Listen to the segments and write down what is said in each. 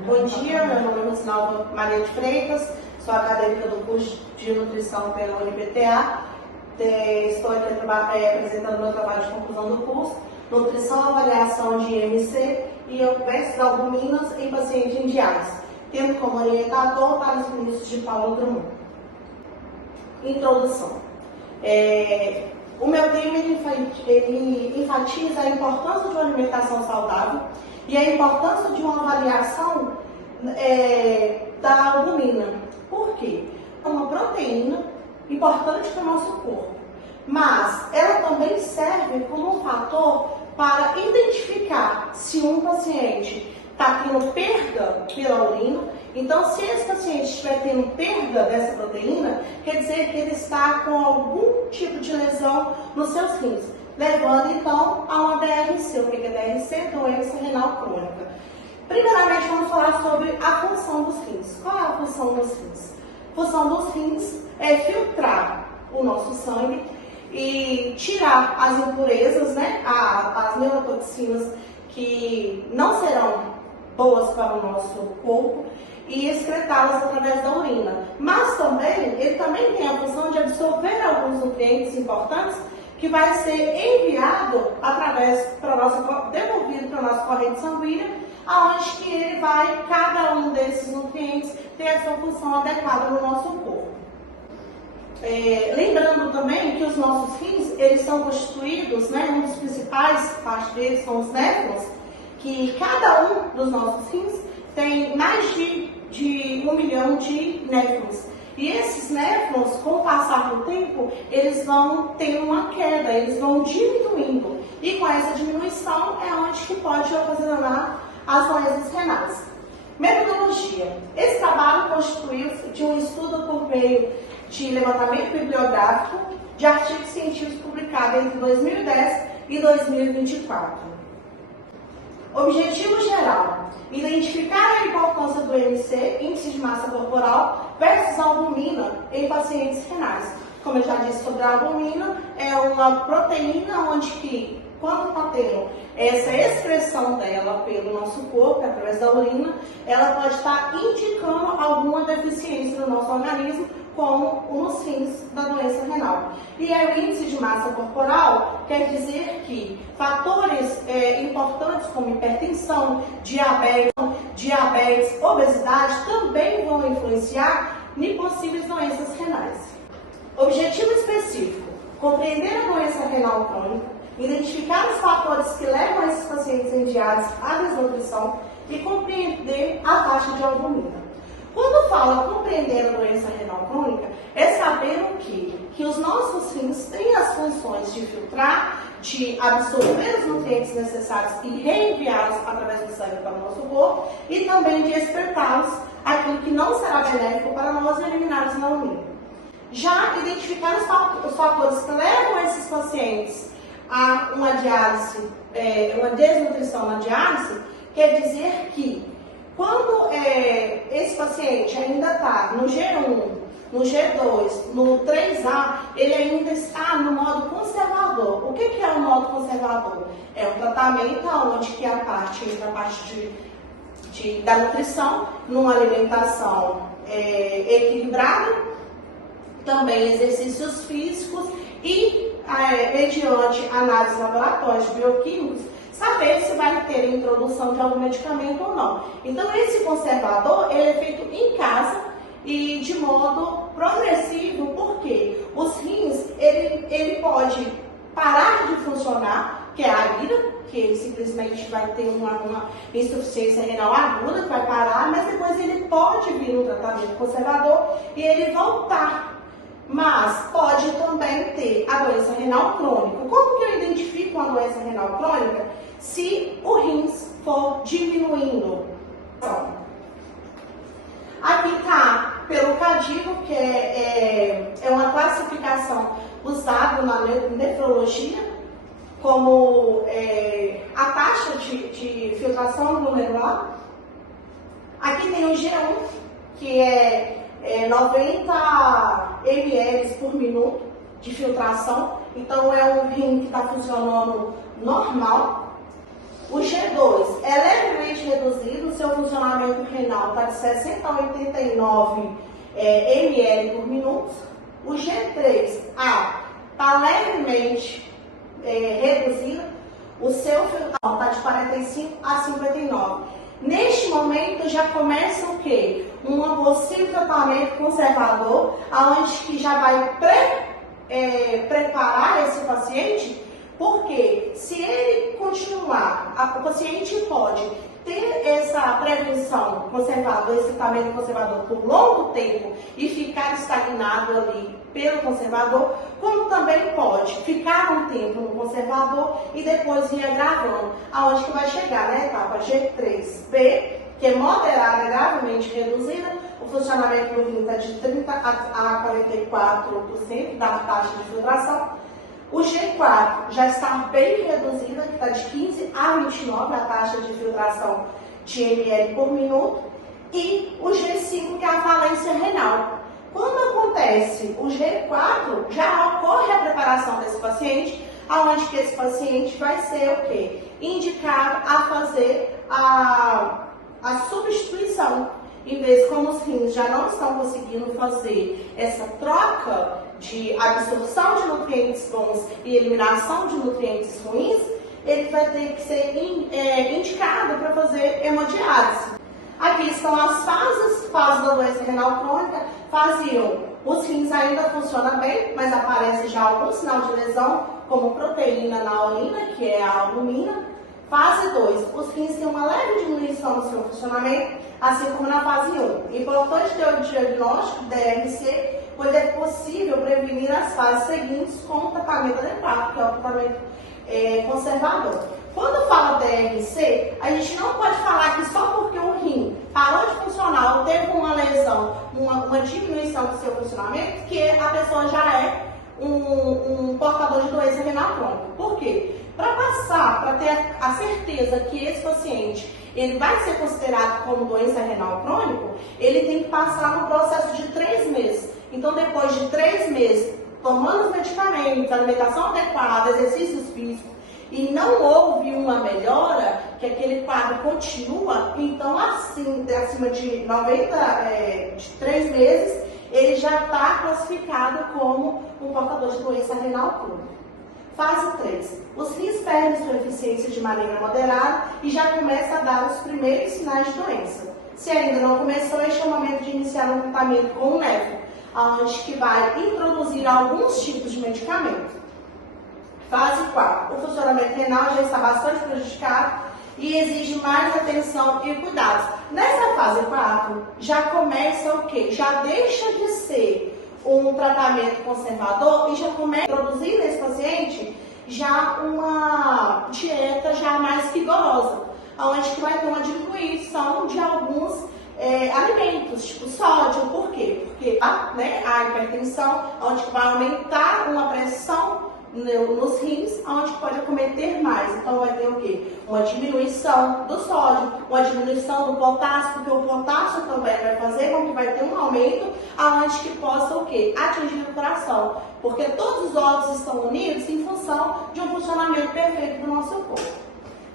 Bom dia, meu nome é Rosinalva Maria de Freitas, sou acadêmica do curso de nutrição pela UniPTA. Estou aqui apresentando meu trabalho de conclusão do curso, nutrição, avaliação de IMC e vestes albuminas em paciente em diálise, tendo como orientador para os ministros de Paulo Drummond. Introdução. O meu tema ele enfatiza a importância de uma alimentação saudável e a importância de uma avaliação da albumina. Por quê? É uma proteína importante para o nosso corpo, mas ela também serve como um fator para identificar se um paciente está tendo perda pela urina. Então, se esse paciente estiver tendo perda dessa proteína, quer dizer que ele está com algum tipo de lesão nos seus rins, levando então a uma DRC. O que é DRC? Doença renal crônica. Primeiramente, vamos falar sobre a função dos rins. Qual é a função dos rins? A função dos rins é filtrar o nosso sangue e tirar as impurezas, as neurotoxinas que não serão boas para o nosso corpo e excretá-las através da urina. Mas também, ele também tem a função de absorver alguns nutrientes importantes que vai ser enviado devolvido para a nossa corrente sanguínea, aonde que ele vai, cada um desses nutrientes, ter a sua função adequada no nosso corpo. Lembrando também que os nossos rins, eles são constituídos, um dos principais partes deles são os néfrons, que cada um dos nossos rins tem mais de 1 milhão de néfrons. E esses néfrons, com o passar do tempo, eles vão ter uma queda, eles vão diminuindo. E com essa diminuição é onde que pode ocasionar as doenças renais. Metodologia. Esse trabalho constituiu-se de um estudo por meio de levantamento bibliográfico de artigos científicos publicados entre 2010 e 2024. Objetivo geral: identificar a importância do IMC, índice de massa corporal, versus albumina em pacientes renais. Como eu já disse sobre a albumina, é uma proteína onde que, quando está tendo essa expressão dela pelo nosso corpo, através da urina, ela pode estar indicando alguma deficiência no nosso organismo, como os rins da doença renal. E aí, o índice de massa corporal quer dizer que fatores importantes como hipertensão, diabetes, obesidade também vão influenciar em possíveis doenças renais. Objetivo específico: compreender a doença renal crônica, identificar os fatores que levam esses pacientes em diálise à desnutrição e compreender a taxa de albumina. Quando fala compreender a doença renal crônica, é saber o quê? Que os nossos rins têm as funções de filtrar, de absorver os nutrientes necessários e reenviá-los através do sangue para o nosso corpo e também de excretá-los, aquilo que não será benéfico para nós, e eliminá-los na urina. Já identificar os fatores que levam esses pacientes a uma diálise, uma desnutrição na diálise, quer dizer que quando esse paciente ainda está no G1, no G2, no 3A, ele ainda está no modo conservador. O que é o modo conservador? É um tratamento onde que entra a parte da nutrição, numa alimentação equilibrada, também exercícios físicos e, mediante análise laboratórios bioquímicos, saber se vai ter introdução de algum medicamento ou não. Então, esse conservador, ele é feito em casa e de modo progressivo, porque os rins, ele pode parar de funcionar, que é a ira, que ele simplesmente vai ter uma insuficiência renal aguda, que vai parar, mas depois ele pode vir no tratamento conservador e ele voltar. Mas pode também ter a doença renal crônica. Como que eu identifico uma doença renal crônica? Se o rins for diminuindo. Aqui está pelo CADIGO, que é uma classificação usada na nefrologia, como a taxa de filtração glomerular. Aqui tem o G1, que é 90 ml por minuto de filtração. Então, é um rim que está funcionando normal. O G2 é levemente reduzido, o seu funcionamento renal está de 60 a 89 ml por minuto. O G3A está levemente reduzido, o seu final está de 45 a 59. Neste momento já começa o quê? Um possível tratamento conservador, onde que já vai preparar esse paciente, porque se ele continuar, o paciente pode ter essa prevenção conservadora, esse tratamento conservador por longo tempo e ficar estagnado ali pelo conservador, como também pode ficar um tempo no conservador e depois ir agravando, aonde que vai chegar na etapa G3B, que é moderada, gravemente reduzida, o funcionamento do rim está de 30 a 44% da taxa de filtração. O G4 já está bem reduzida, que está de 15 a 29 a taxa de filtração de ml por minuto. E o G5, que é a falência renal. Quando acontece o G4, já ocorre a preparação desse paciente, onde que esse paciente vai ser o quê? Indicado a fazer a substituição. Em vez, como os rins já não estão conseguindo fazer essa troca de absorção de nutrientes bons e eliminação de nutrientes ruins, ele vai ter que ser indicado para fazer hemodiálise. Aqui estão as fases da doença renal crônica. Fase 1, os rins ainda funcionam bem, mas aparece já algum sinal de lesão, como proteína na urina, que é a albumina. Fase 2, os rins têm uma leve diminuição no seu funcionamento, assim como na fase 1. Importante ter o diagnóstico DRC, pois é possível prevenir as fases seguintes com o tratamento adequado, que é o tratamento conservador. Quando fala DRC, a gente não pode falar que só porque o rim parou de funcionar ou teve uma lesão, uma diminuição do seu funcionamento, que a pessoa já é um portador de doença renal crônica. Por quê? Para ter a certeza que esse paciente ele vai ser considerado como doença renal crônica, ele tem que passar no processo de 3 meses. Então, depois de 3 meses, tomando os medicamentos, alimentação adequada, exercícios físicos, e não houve uma melhora, que aquele quadro continua, então, assim, acima de 3 meses, ele já está classificado como um portador de doença renal crônica. Fase 3. Os rins perdem sua eficiência de maneira moderada e já começa a dar os primeiros sinais de doença. Se ainda não começou, este é o momento de iniciar um tratamento com o nefro, onde que vai introduzir alguns tipos de medicamento. Fase 4. O funcionamento renal já está bastante prejudicado e exige mais atenção e cuidados. Nessa fase 4, já começa o quê? Já deixa de ser um tratamento conservador e já começa a introduzir nesse paciente já uma dieta já mais rigorosa, onde que vai ter uma diminuição de alguns alimentos, tipo sódio. Por quê? Porque a hipertensão, onde que vai aumentar uma pressão nos rins, onde pode acometer mais. Então vai ter o quê? Uma diminuição do sódio, uma diminuição do potássio, porque o potássio também vai fazer com que vai ter um aumento, aonde que possa o quê? Atingir o coração, porque todos os órgãos estão unidos em função de um funcionamento perfeito do nosso corpo.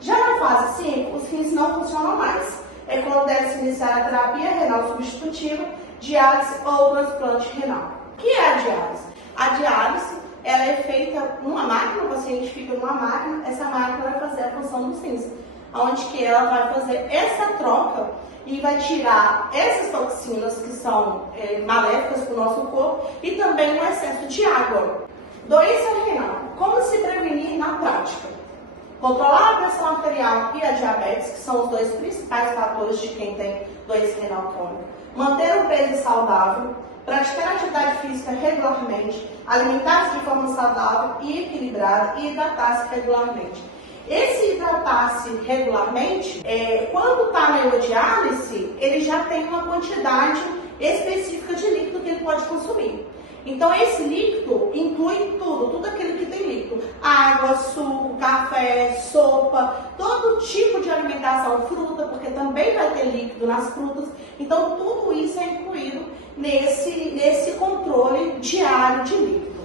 Já na fase 5, os rins não funcionam mais. É quando deve-se iniciar a terapia renal substitutiva, diálise ou transplante renal. O que é a diálise? A diálise ela é feita numa máquina, o paciente fica numa máquina, essa máquina vai fazer a função dos rins, onde que ela vai fazer essa troca e vai tirar essas toxinas que são maléficas para o nosso corpo e também o excesso de água. Doença renal, como se prevenir na prática? Controlar a pressão arterial e a diabetes, que são os dois principais fatores de quem tem doença renal crônica. Manter o peso saudável, praticar atividade física regularmente, alimentar-se de forma saudável e equilibrada e hidratar-se regularmente. Esse hidratar-se regularmente, quando está na hemodiálise, ele já tem uma quantidade específica de líquido que ele pode consumir. Então, esse líquido inclui tudo aquilo que tem líquido. Água, suco, café, sopa, todo tipo de alimentação, fruta, porque também vai ter líquido nas frutas. Então, tudo isso é incluído nesse controle diário de líquido.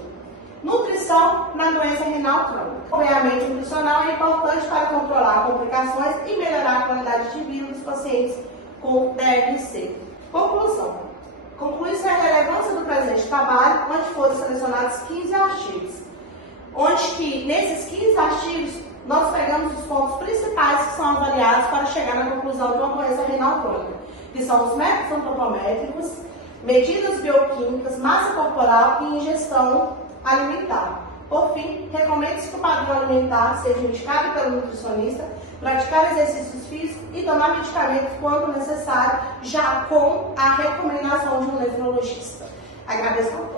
Nutrição na doença renal crônica. O acompanhamento nutricional é importante para controlar complicações e melhorar a qualidade de vida dos pacientes com DRC. Conclusão. Conclui-se a relevância do presente trabalho, onde foram selecionados 15 artigos. Onde que, nesses 15 artigos, nós pegamos os pontos principais que são avaliados para chegar na conclusão de uma doença renal crônica, que são os métodos antropométricos, medidas bioquímicas, massa corporal e ingestão alimentar. Por fim, recomenda-se que o padrão alimentar seja indicado pelo nutricionista, praticar exercícios físicos e tomar medicamentos quando necessário, já com a recomendação de um nefrologista. Agradeço a todos.